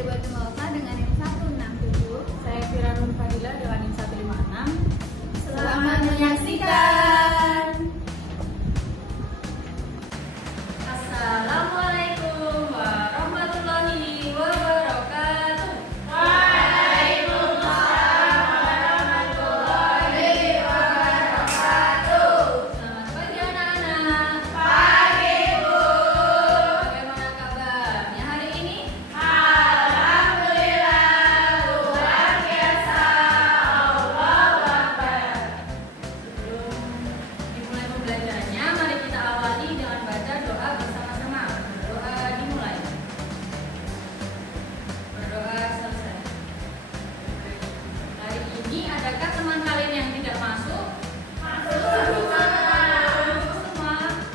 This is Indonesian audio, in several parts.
dari Batu Malaka dengan NIM 167. Saya Fira Nur Fadila dengan NIM 156. Selamat menyaksikan. Assalamualaikum warahmatullahi wabarakatuh. Waalaikumsalam warahmatullahi wabarakatuh. Selamat pagi anak-anak. Pagi Bu. Bagaimana kabarnya hari ini? Alhamdulillah luar biasa. Allahu Akbar. Sebelum dimulai pembelajarannya, mari kita awali dengan baca doa bersama-sama. Doa dimulai. Berdoa selesai. Hari ini adakah teman kalian yang tidak masuk? Masuk Semua.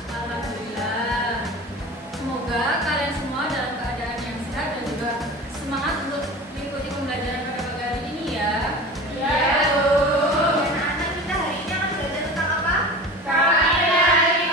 Alhamdulillah. Semoga kalian semua dalam keadaan yang sehat dan juga semangat untuk mengikuti pembelajaran pada pagi hari ini ya. Ya Bu. Anak-anak kita hari ini akan belajar tentang apa? Kami dari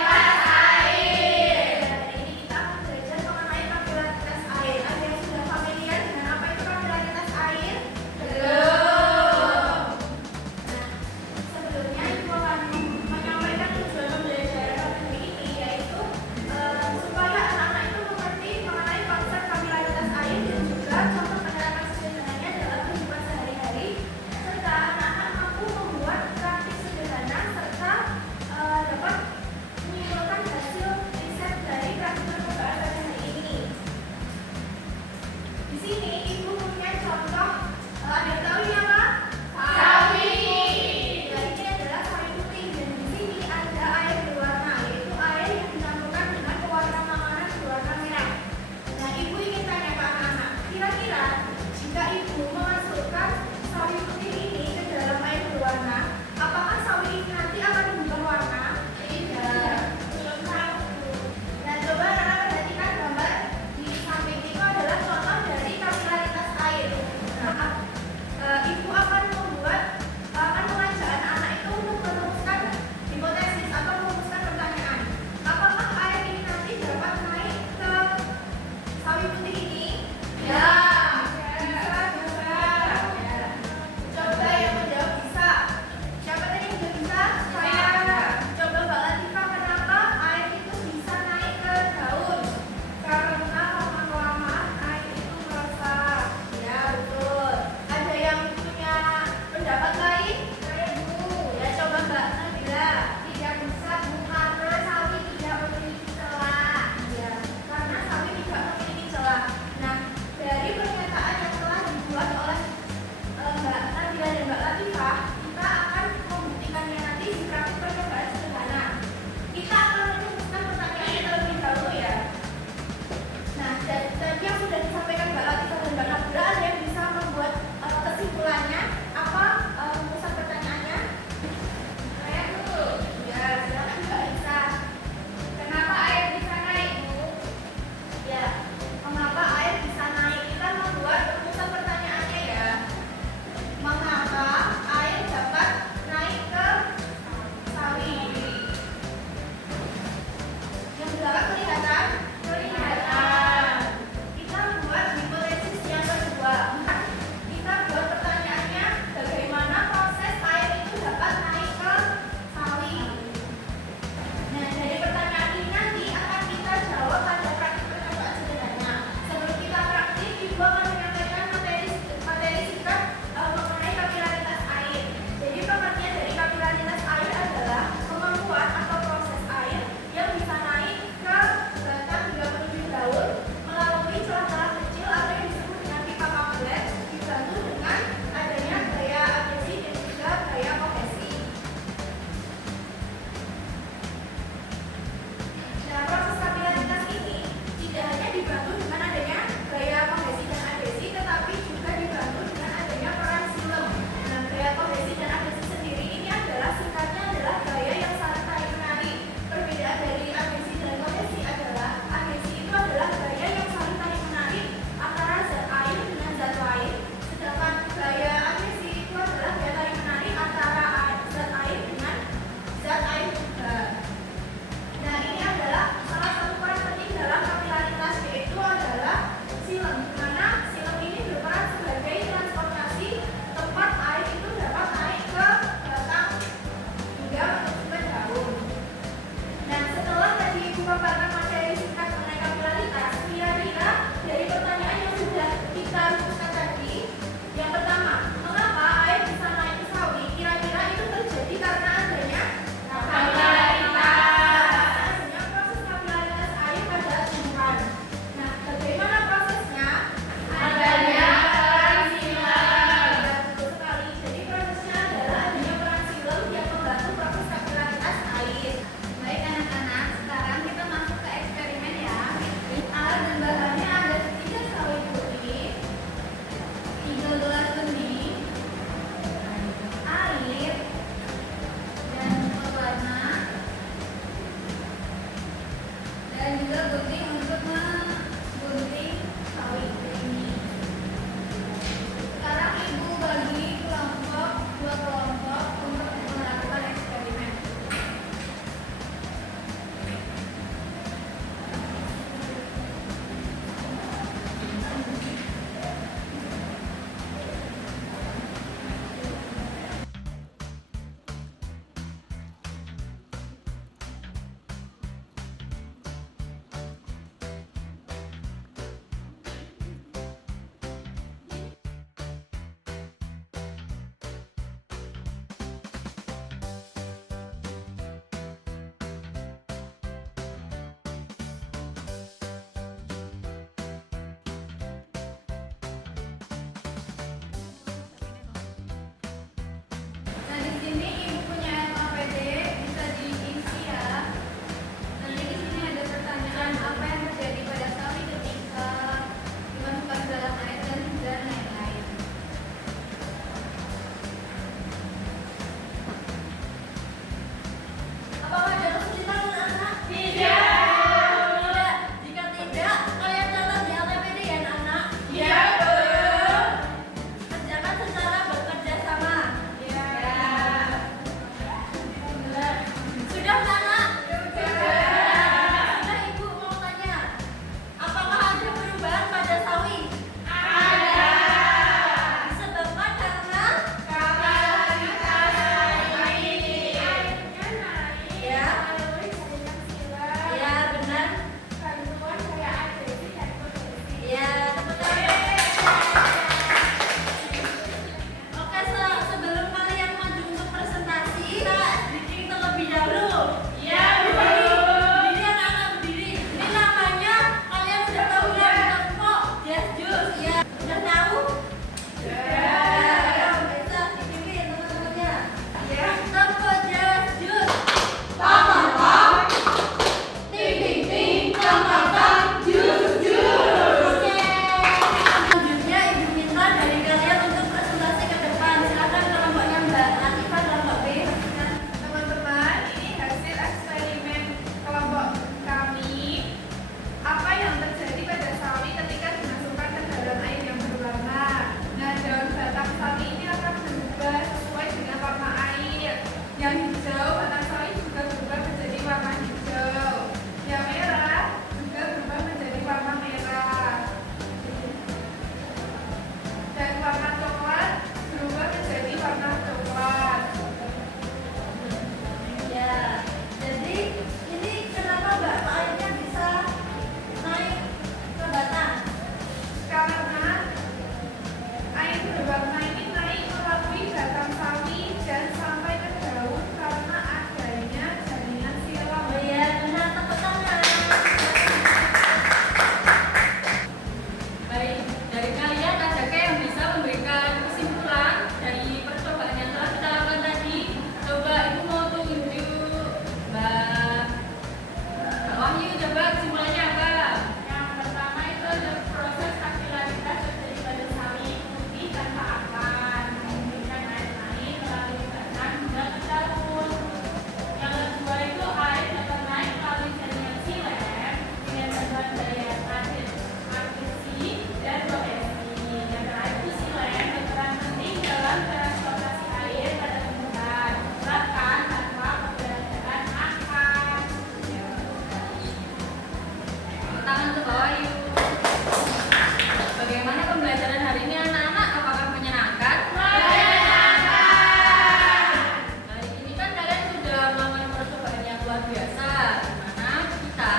biasa, di mana kita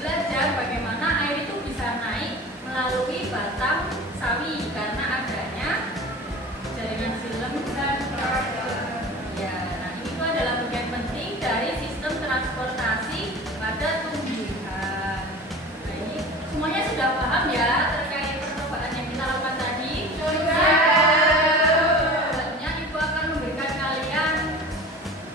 belajar bagaimana air itu bisa naik melalui batang sawi karena adanya jaringan silem dan ya. Nah, ini itu adalah bagian penting dari sistem transportasi pada tumbuhan. Nah, ini semuanya sudah paham ya terkait percobaan yang kita lakukan tadi? Selanjutnya Ibu akan memberikan kalian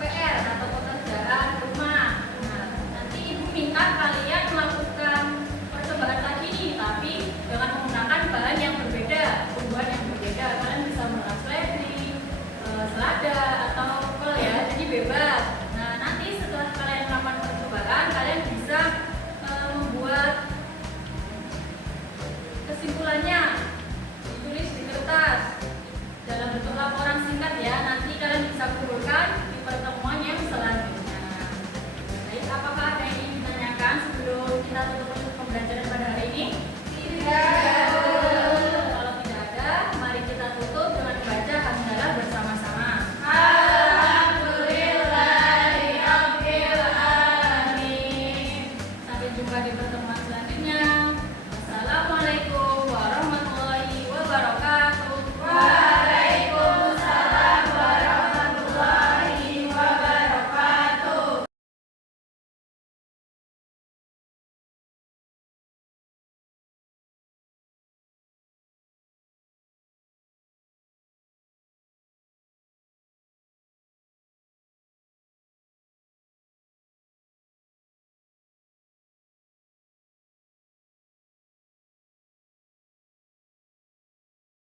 PR atau pekerjaan rumah. Nah, nanti Ibu minta kalian melakukan percobaan tadi nih, tapi dengan menggunakan bahan yang berbeda, tumbuhan yang berbeda. Kalian bisa menggunakan seledri, selada atau kol ya, jadi bebas. Nah, nanti setelah kalian melakukan percobaan, kalian bisa membuat kesimpulannya, ditulis di kertas dalam bentuk laporan singkat ya. Nanti kalian bisa kumpulkan di pertemuan yang selanjutnya. Baik, apakah ada yang ingin ditanyakan sebelum kita tutup pembelajaran